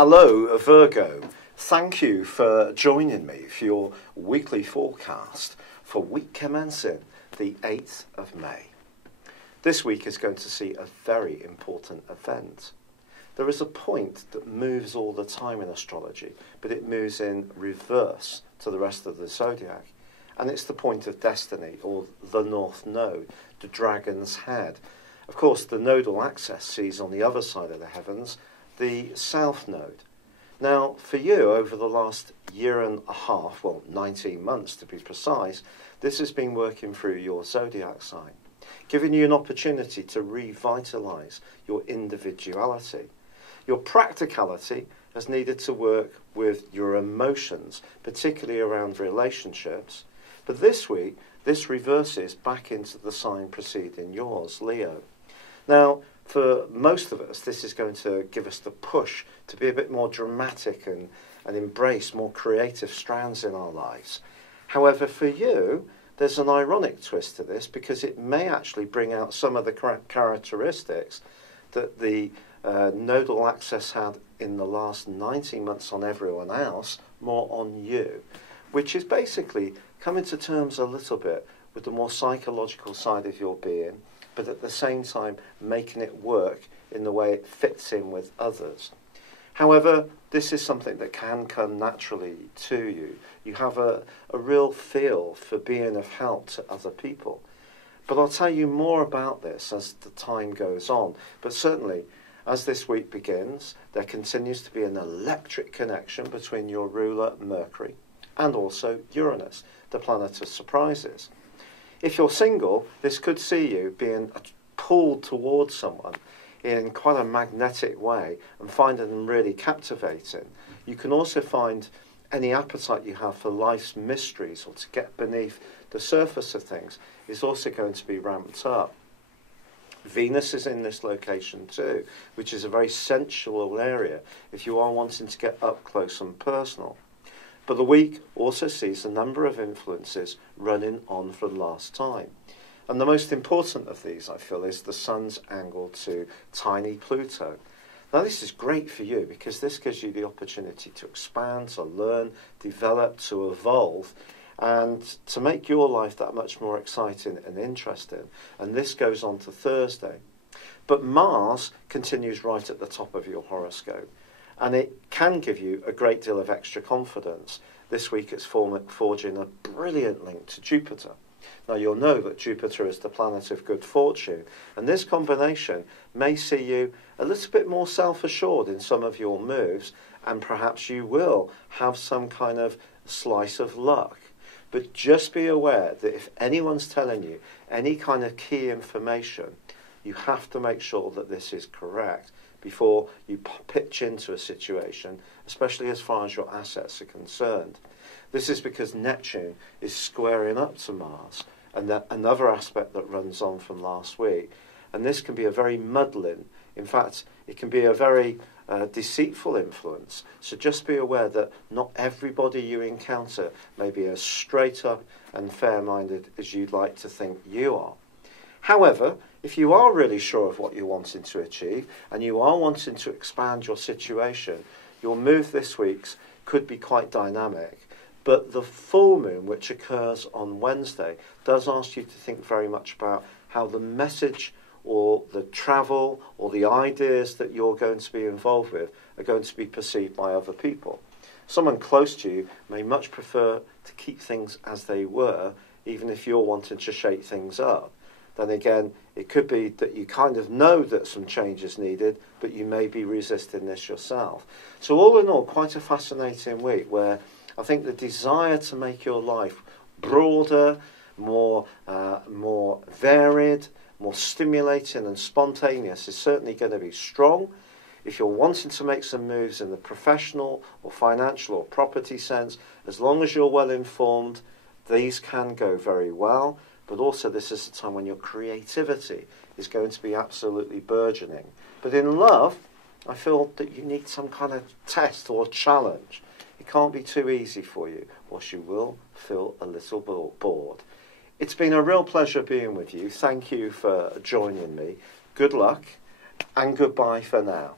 Hello, Virgo. Thank you for joining me for your weekly forecast for week commencing the 8th of May. This week is going to see a very important event. There is a point that moves all the time in astrology, but it moves in reverse to the rest of the zodiac. And it's the point of destiny, or the North Node, the dragon's head. Of course, the nodal axis sees on the other side of the heavens the South Node. Now, for you, over the last year and a half, well, 19 months to be precise, this has been working through your zodiac sign, giving you an opportunity to revitalise your individuality. Your practicality has needed to work with your emotions, particularly around relationships. But this week, this reverses back into the sign preceding yours, Leo. Now, for most of us, this is going to give us the push to be a bit more dramatic and embrace more creative strands in our lives. However, for you, there's an ironic twist to this because it may actually bring out some of the characteristics that the nodal axis had in the last 19 months on everyone else, more on you, which is basically coming to terms a little bit with the more psychological side of your being, but at the same time making it work in the way it fits in with others. However, this is something that can come naturally to you. You have a real feel for being of help to other people. But I'll tell you more about this as the time goes on. But certainly, as this week begins, there continues to be an electric connection between your ruler, Mercury, and also Uranus, the planet of surprises. If you're single, this could see you being pulled towards someone in quite a magnetic way and finding them really captivating. You can also find any appetite you have for life's mysteries or to get beneath the surface of things is also going to be ramped up. Venus is in this location too, which is a very sensual area if you are wanting to get up close and personal. But the week also sees a number of influences running on from last time. And the most important of these, I feel, is the Sun's angle to tiny Pluto. Now, this is great for you because this gives you the opportunity to expand, to learn, develop, to evolve, and to make your life that much more exciting and interesting. And this goes on to Thursday. But Mars continues right at the top of your horoscope. And it can give you a great deal of extra confidence. This week it's forging a brilliant link to Jupiter. Now you'll know that Jupiter is the planet of good fortune, and this combination may see you a little bit more self-assured in some of your moves, and perhaps you will have some kind of slice of luck. But just be aware that if anyone's telling you any kind of key information, you have to make sure that this is correct before you pitch into a situation, especially as far as your assets are concerned. This is because Neptune is squaring up to Mars, and that another aspect that runs on from last week. And this can be a very muddling, in fact, it can be a very deceitful influence. So just be aware that not everybody you encounter may be as straight up and fair-minded as you'd like to think you are. However, if you are really sure of what you're wanting to achieve and you are wanting to expand your situation, your move this week could be quite dynamic. But the full moon, which occurs on Wednesday, does ask you to think very much about how the message or the travel or the ideas that you're going to be involved with are going to be perceived by other people. Someone close to you may much prefer to keep things as they were, even if you're wanting to shake things up. Then again, it could be that you kind of know that some change is needed, but you may be resisting this yourself. So all in all, quite a fascinating week where I think the desire to make your life broader, more varied, more stimulating and spontaneous is certainly going to be strong. If you're wanting to make some moves in the professional or financial or property sense, as long as you're well informed, these can go very well. But also this is the time when your creativity is going to be absolutely burgeoning. But in love, I feel that you need some kind of test or challenge. It can't be too easy for you, or you will feel a little bored. It's been a real pleasure being with you. Thank you for joining me. Good luck, and goodbye for now.